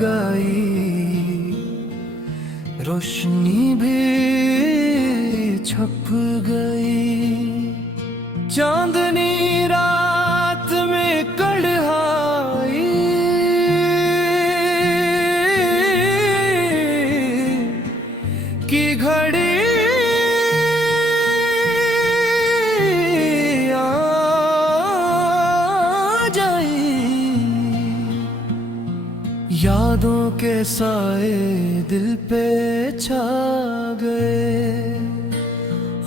गई, रोशनी भी छप गई। चांदनी रात में कढ़ाई की घड़ी आ जाई। यादों के साए दिल पे छा गए,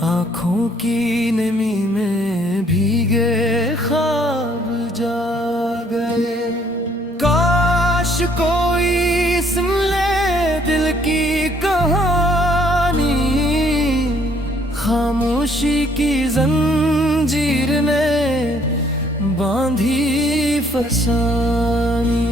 आँखों की नमी में भीगे ख्वाब जा गए। काश कोई सुन ले दिल की कहानी, खामोशी की जंजीर ने बांधी फसानी।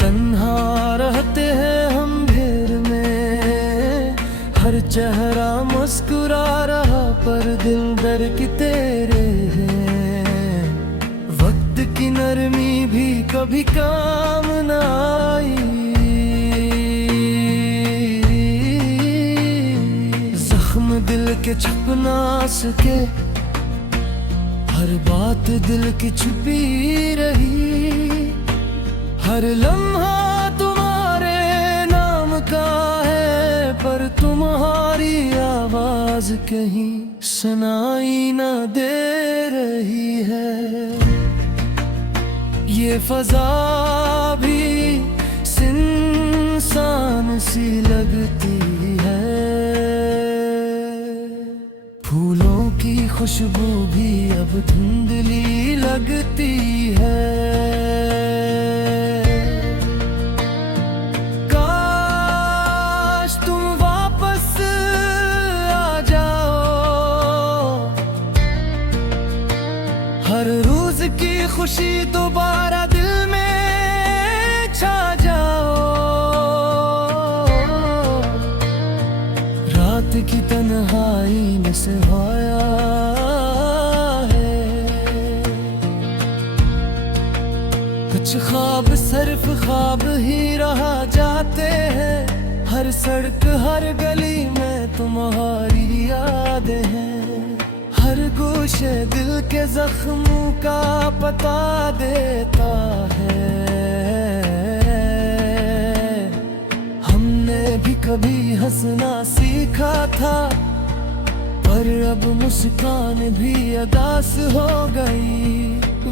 तन्हा रहते हैं हम घेर में, हर चेहरा मुस्कुरा रहा पर दिल दर की तेरे हैं। वक्त की नरमी भी कभी काम न आई, जख्म दिल के छुप ना सके, हर बात दिल की छुपी रही। हर लम्हा तुम्हारे नाम का है, पर तुम्हारी आवाज कहीं सुनाई न दे रही है। ये फजा भी सुनसान सी लगती है, फूलों की खुशबू भी अब धुंधली लगती है। काश तुम वापस आ जाओ, हर रोज की खुशी दोबारा दिल में छा जाओ। रात की तन्हाई में से आया है, कुछ ख्वाब सिर्फ ख्वाब ही रहा जाते हैं। हर सड़क हर गली में तुम्हारी यादें हैं, हर गोशे दिल के जख्मों का पता देता है। हमने भी कभी हंसना सीखा था, पर अब मुस्कान भी अदास हो गई।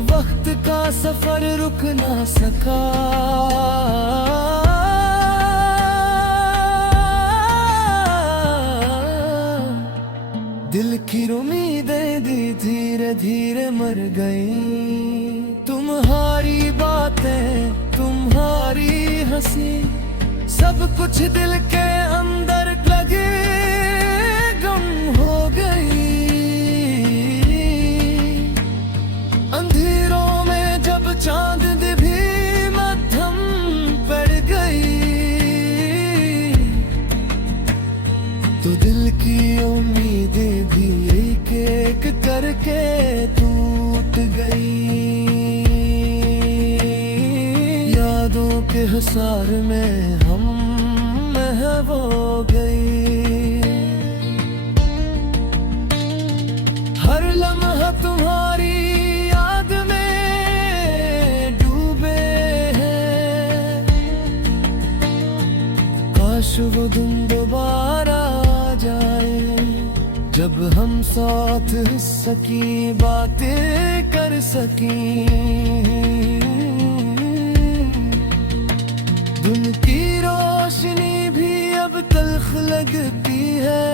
वक्त का सफर रुक ना सका, दिल की उम्मीदें धीरे धीरे मर गई। तुम्हारी बातें तुम्हारी हंसी, सब कुछ दिल के अंदर लगे गम हो गई। अंधेरों में जब चांद भी मध्यम पड़ गई, तो दिल की उम्मीदें भी एक एक करके टूट गई। यादों के हिसार में हम महव हो गई, हर लम्हा तुम्हारी याद में डूबे हैं। काश वो दिन दोबारा आ जाए, जब हम साथ सकी बातें कर सकी। दिन की रोशनी भी अब तल्ख लगती है,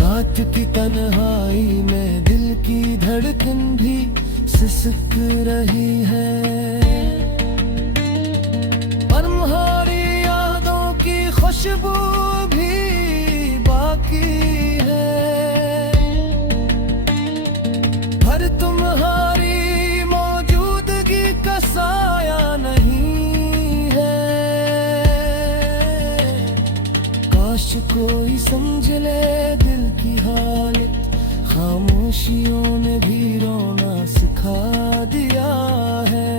रात की तन्हाई में दिल की धड़कन भी सिसक रही है। तुम्हारी यादों की खुशबू भी बाकी है, पर तुम्हारी मौजूदगी का साया नहीं है। काश कोई समझ ले दिल की हालत, खामोशियों ने भी रोना सिखा दिया है।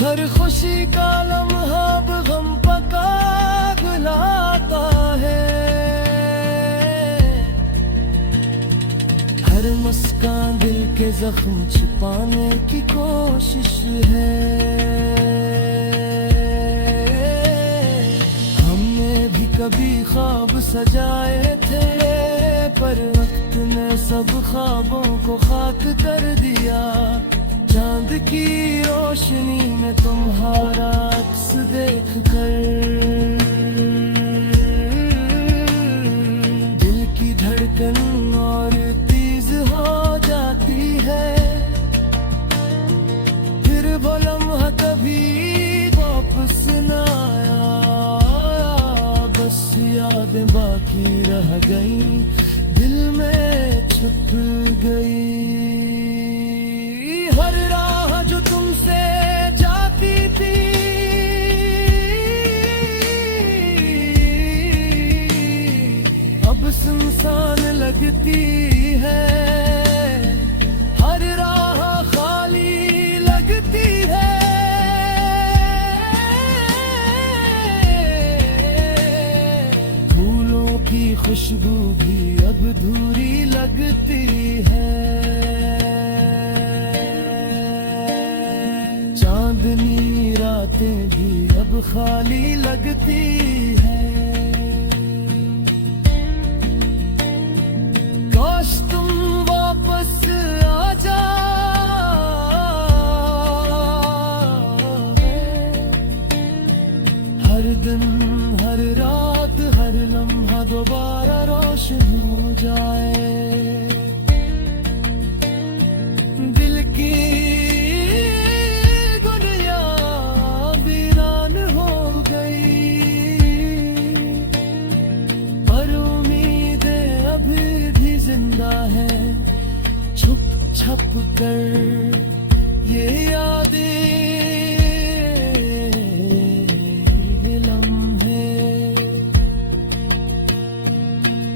हर खुशी का लम्हा अब गम पका गुलाता है। हर मुस्कान दिल के जख्म छिपाने की कोशिश है। हमने भी कभी ख्वाब सजाए थे, पर वक्त ने सब ख्वाबों को खाक कर दिया। चांद की रोशनी में तुम्हारा अक्स देख कर दिल की धड़कन और तेज हो जाती है। फिर वो लम्हा कभी वापस न आया, बस यादें बाकी रह गई, दिल में छुप गई। हर राह जो तुमसे जाती थी, अब सुनसान लगती है। हर राह खाली लगती है। फूलों की खुशबू भी अब अधूरी लगती है। चांदनी रातें भी अब खाली लगती है। काश तुम वापस आ जाओ, हर दिन हर रात हर लम्हा दोबारा रोशन हो जाए। दिल की छप कर ये यादें लम्हे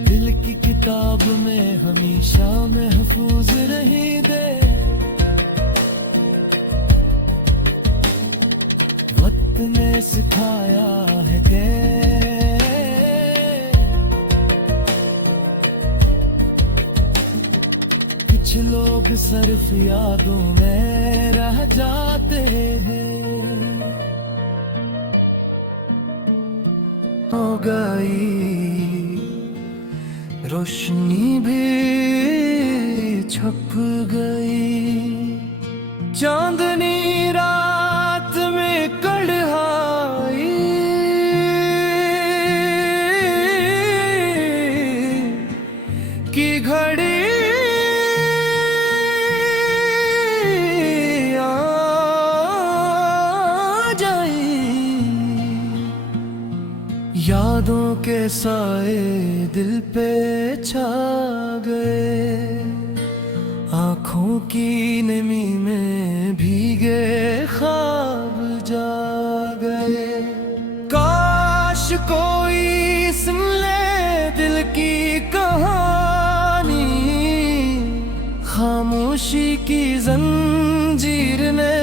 दिल की किताब में हमेशा महफूज रही दे। वक्त ने सिखाया है कि कुछ लोग सिर्फ यादों में रह जाते हैं। हो गई रोशनी भी छप गई। चांदनी रात में कढ़ाई की घड़ी यादों के साए दिल पे छा गए। आँखों की नमी में भीगे ख्वाब जा गए। काश कोई सुन ले दिल की कहानी, खामोशी की जंजीर ने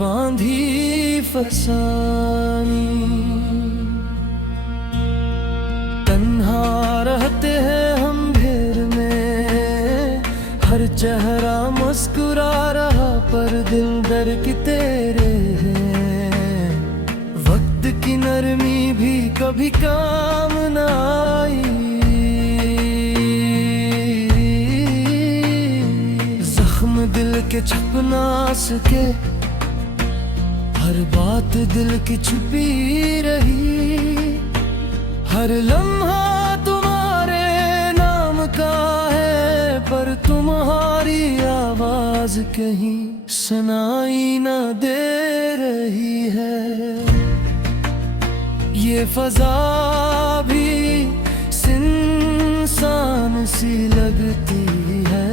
बांधी फसानी। रहते हैं हम भीड़ में, हर चेहरा मुस्कुरा रहा पर दिल दर की तेरे हैं। वक्त की नरमी भी कभी काम न आई। जख्म दिल के छुप ना सके, हर बात दिल की छुपी रही। हर लम्हा तुम्हारे नाम का है, पर तुम्हारी आवाज कहीं सुनाई न दे रही है। ये फजा भी सुनसान सी लगती है।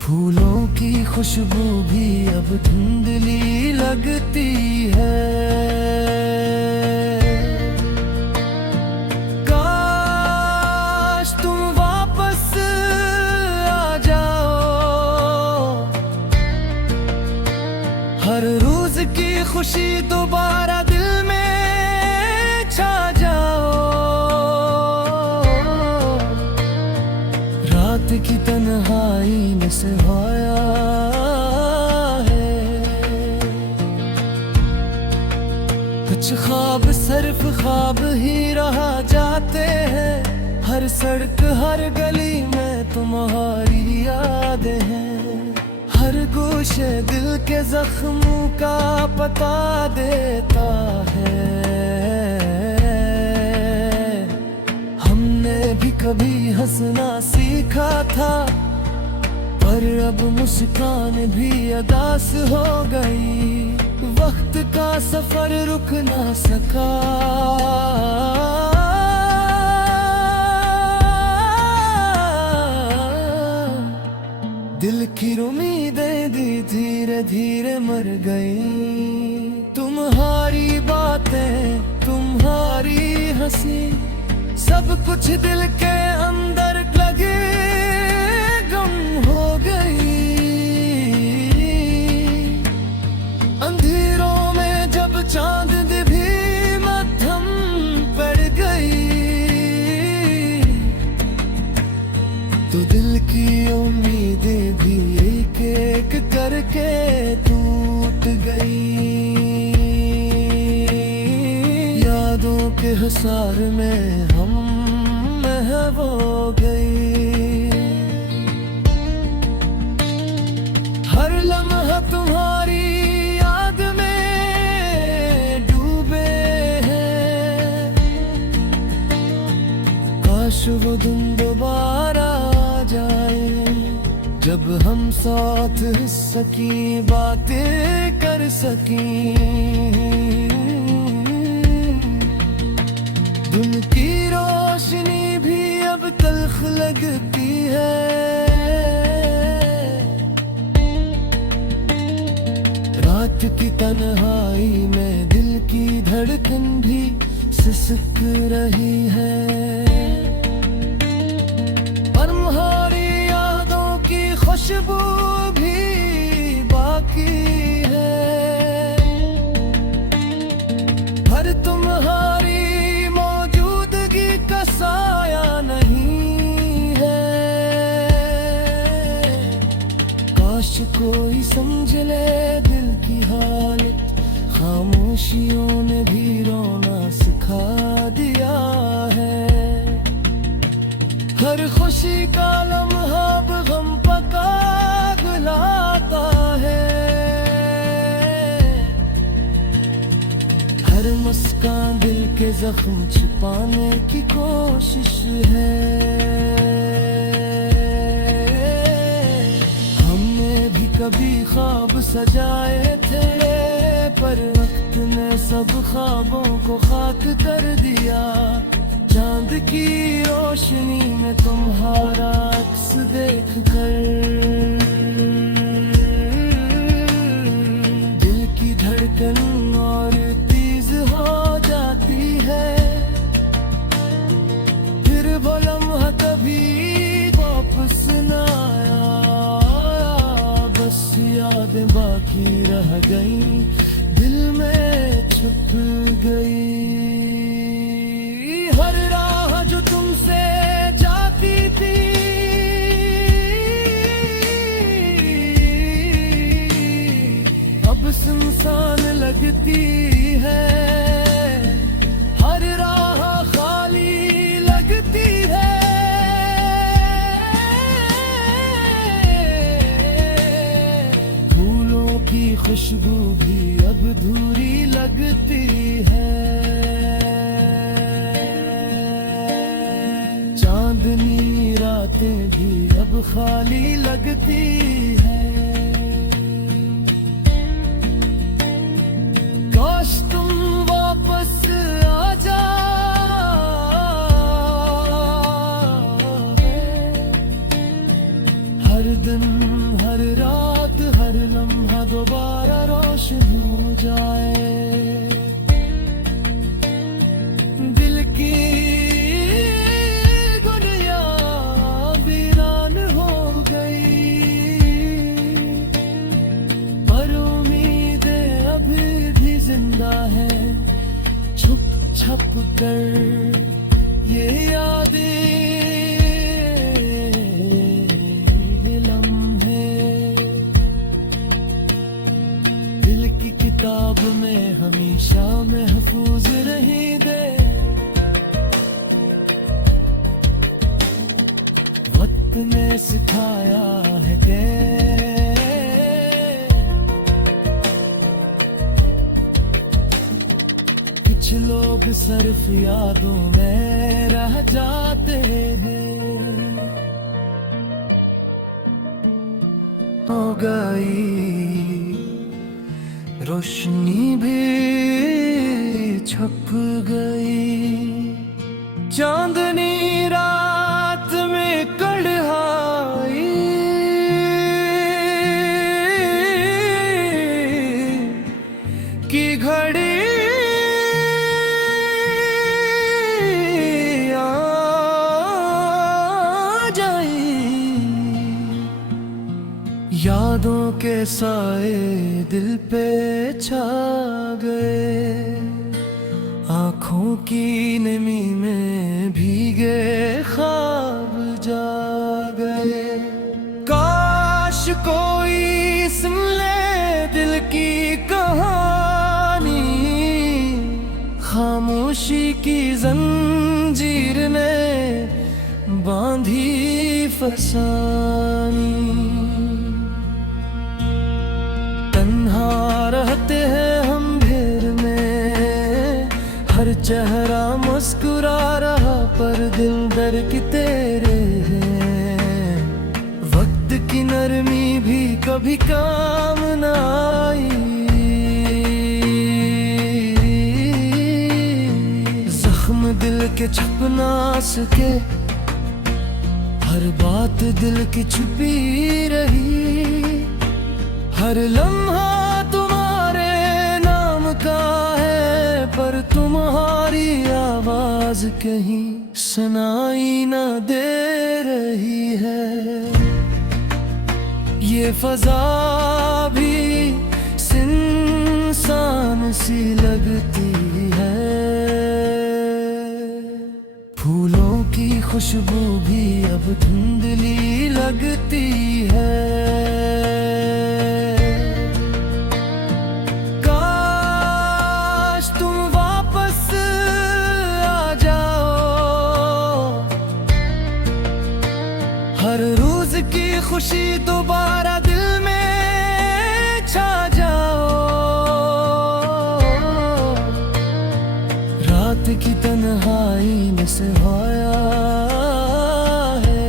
फूलों की खुशबू भी अब धुंधली लगती है। खुशी दोबारा दिल में छा जाओ। रात की तन्हाई में सहाया है, कुछ ख्वाब सिर्फ ख्वाब ही रहा जाते हैं। हर सड़क हर गली में तुम्हारी यादें हैं, हर गोशे दिल के जख्मों का पता देता है। हमने भी कभी हंसना सीखा था, पर अब मुस्कान भी अदास हो गई। वक्त का सफर रुक ना सका, दिल की उम्मीदें दी धीरे धीरे मर गई। तुम्हारी बातें तुम्हारी हंसी सब कुछ दिल के अंदर लगे गम हो गई। अंधेरों में जब चांद भी मध्यम पड़ गई, तो दिल की उम्मीदें भी एक एक करके टूट गई। यादों के हिसार में हम महव हो गई। हर लम्हा तुम्हारी याद में डूबे हैं, काश वो दिन दोबारा जाए जब हम साथ सकी बातें कर सकी। दिन की रोशनी भी अब तल्ख लगती है, रात की तन्हाई में दिल की धड़कन भी सिसक रही है। खुशबू भी बाकी है, पर तुम्हारी मौजूदगी का साया नहीं है। काश कोई समझ ले दिल की हालत, खामोशियों ने भी रोना सिखा दिया है। हर खुशी का लम्हा गम पका गुलाता है, हर मुस्कान दिल के जख्म छिपाने की कोशिश है। हमने भी कभी ख्वाब सजाए थे, पर वक्त ने सब ख्वाबों को खाक कर दिया। चांद की रोशनी में तुम्हारा अक्स देख कर दिल की धड़कन और तेज हो जाती है। फिर वो लम्हा कभी वापस न आया, बस यादें बाकी रह गई, दिल में छुप गई। हर राह जो तुमसे जाती थी, अब सुनसान लगती है। हर राह खाली लगती है, फूलों की खुशबू भी अब अधूरी लगती है। चांदनी रातें भी अब खाली लगती है। काश तुम वापस आ जाओ, हर दिन हर रात हर लम्हा दोबारा रोशन हो जाए। दिल की दुनिया वीरान हो गई, पर उम्मीदें अभी ने सिखाया है कि कुछ लोग सिर्फ यादों में रह जाते हैं। हो गई रोशनी भी छुप गई, चांदनी रात में कढ़ाई की घड़ी आ जाई। यादों के साए दिल पे छा गए, आँखों की नमी में भीगे ख्वाब जा गए। काश कोई सुन ले दिल की कहानी, खामोशी की जंजीर ने बांधी फसानी। तन्हा रहते हैं हम घेर में, हर चेहरा मुस्कुरा रहा पर दिल डर की तेरे हैं। वक्त की नरमी भी कभी काम न आई, जख्म दिल के छुप ना सके, हर बात दिल की छुपी रही। हर लम्हा तुम्हारे नाम का है, पर तुम्हारी आवाज कहीं सुनाई न दे रही है। ये फजा भी सुनसान सी लगती है, फूलों की खुशबू भी अब धुंधली लगती है। हर रोज की खुशी दोबारा दिल में छा जाओ, रात की तन्हाई में से होया है।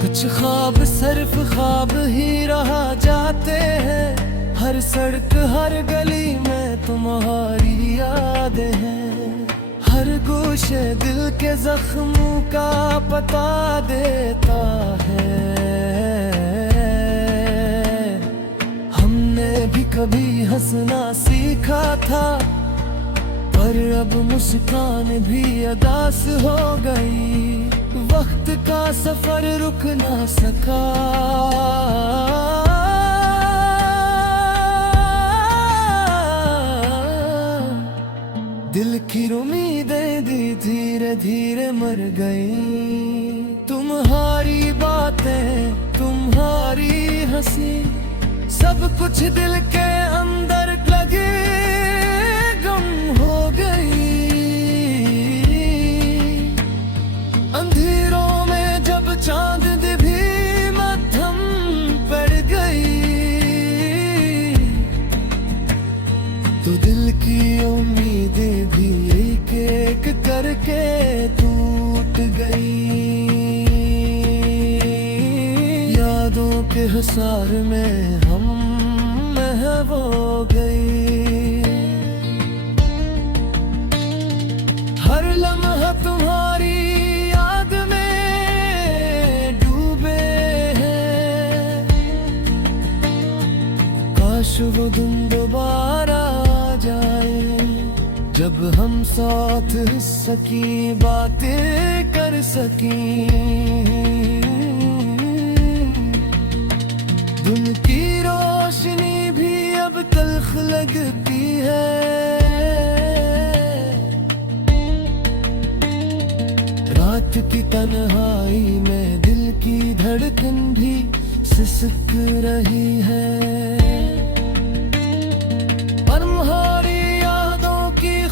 कुछ ख्वाब सिर्फ ख्वाब ही रहा जाते हैं, हर सड़क हर गली में तुम्हारी यादें हैं। हर गोशे दिल के जख्मों का पता देता है। हमने भी कभी हंसना सीखा था, पर अब मुस्कान भी अदास हो गई। वक्त का सफर रुक ना सका, दिल की उम्मीदें धीरे धीरे मर गई। तुम्हारी बातें तुम्हारी हंसी, सब कुछ दिल के अंदर लगे गम हो गई। अंधेरों में जब चांद भी मध्यम पड़ गई, तो दिल की उम्मीदें भी एक एक करके टूट गई। यादों के हिसार में हम महव हो गई। हर लम्हा तुम्हारी याद में डूबे हैं, काश वो दिन दोबारा जाए, जब हम साथ सकी बातें कर सकी। दिन की रोशनी भी अब तल्ख लगती है, रात की तन्हाई में दिल की धड़कन भी सिसक रही है।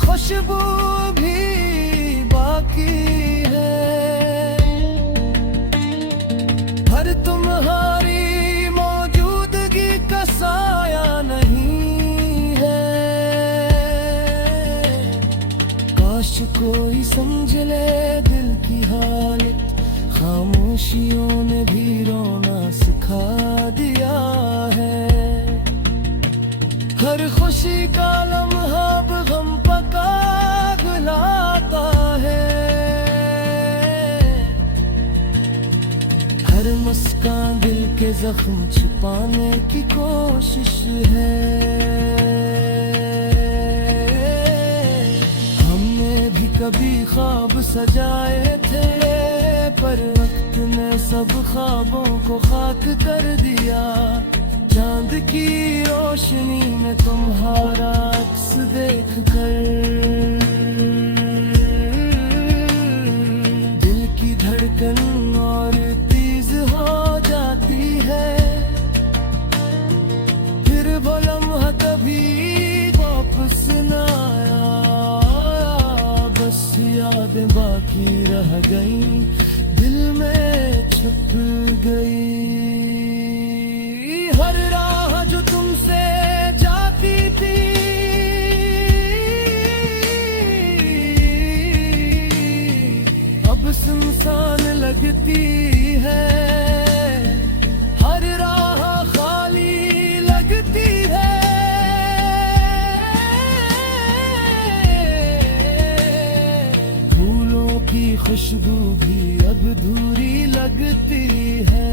खुशबू भी बाकी है, कोई समझ ले दिल की हालत, खामोशियों ने भी रोना सिखा दिया है। हर खुशी का लम्हा अब गम पका गुलाता है, हर मुस्कान दिल के जख्म छिपाने की कोशिश है। कभी ख्वाब सजाए थे पर वक्त ने सब ख्वाबों को खाक कर दिया। चांद की रोशनी में तुम्हारा अक्स देख कर दिल की धड़कन और तेज हो जाती है। फिर वो लम्हा कभी वापस न आया, यादें बाकी रह गई, दिल में छुप गई। हर राह जो तुमसे जाती थी अब सुनसान लगती है, हर राह खाली लगती है। खुशबू भी अब धूरी लगती है,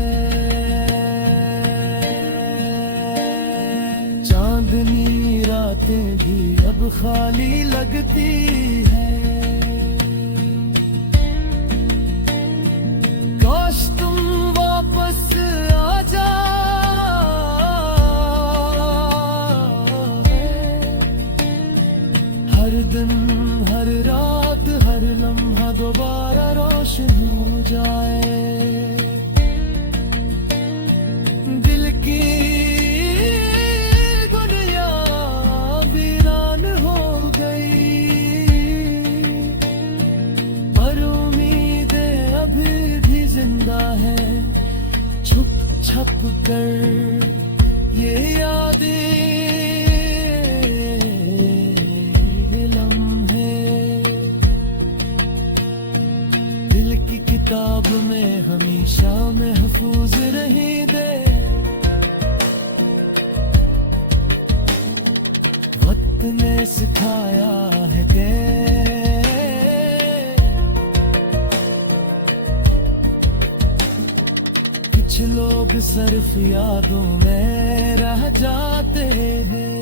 चांदनी रातें भी अब खाली लगती है। काश तुम वापस आ जाओ, हर दिन हर रात हर लम्हा दोबारा रोशन हो जाए। दिल की दुनिया वीरान हो गई पर उम्मीदें अभी भी जिंदा है। छुप छप कर ये यादें किताब में हमेशा महफूज रही दे। वक्त ने सिखाया है कि कुछ लोग सिर्फ यादों में रह जाते हैं।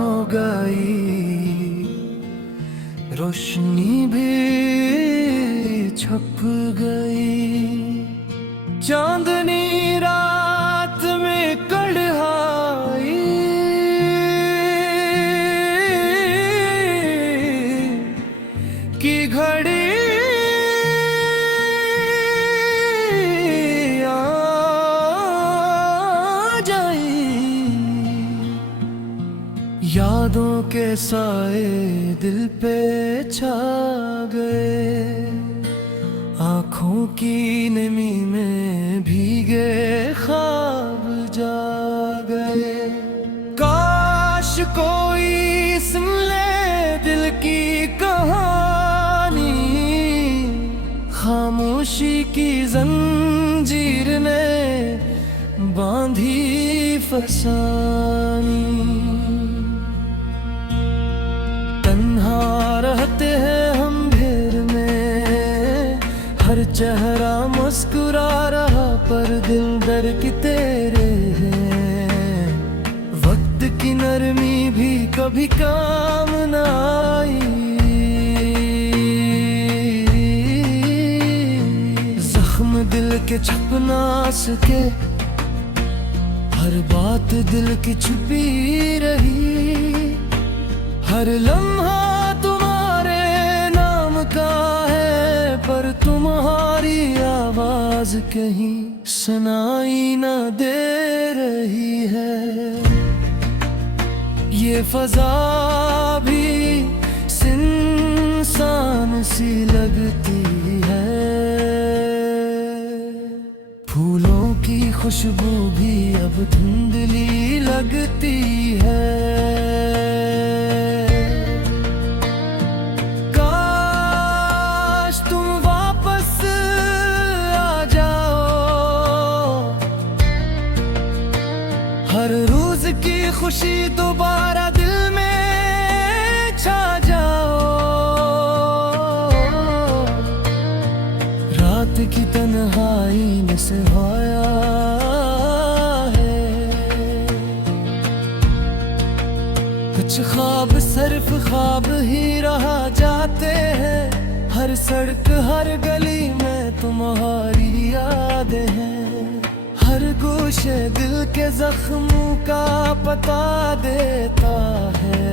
हो गई रोशनी भी छप गई, चांदनी रात में कढ़ाई की घड़ी आ जाई। यादों के साए दिल पे छा गए, आँखों की नमी में भीगे ख्वाब जा गए। काश कोई सुन ले दिल की कहानी, खामोशी की जंजीर ने बांधी फसानी। रहते हैं हम भीड़ में, हर चेहरा मुस्कुरा रहा पर दिल दर की तेरे हैं। वक्त की नरमी भी कभी काम न आई, जख्म दिल के छुप ना सके, हर बात दिल की छुपी रही। हर लम्हा तुम्हारे नाम का है पर तुम्हारी आवाज कहीं सुनाई न दे रही है। ये फजा भी सुनसान सी लगती है, फूलों की खुशबू भी अब धुंधली लगती है। ख्वाब ही रहा जाते हैं, हर सड़क हर गली में तुम्हारी यादें हैं। हर गोशे दिल के जख्मों का पता देता है।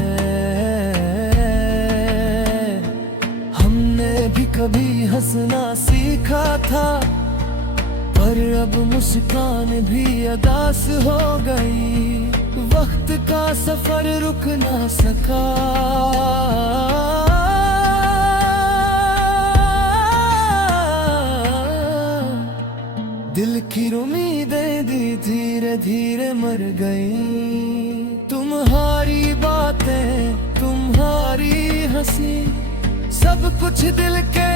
हमने भी कभी हंसना सीखा था, पर अब मुस्कान भी अदास हो गई। वक्त का सफर रुक ना सका, दिल की उम्मीदें धीरे धीरे मर गई। तुम्हारी बातें, तुम्हारी हंसी, सब कुछ दिल के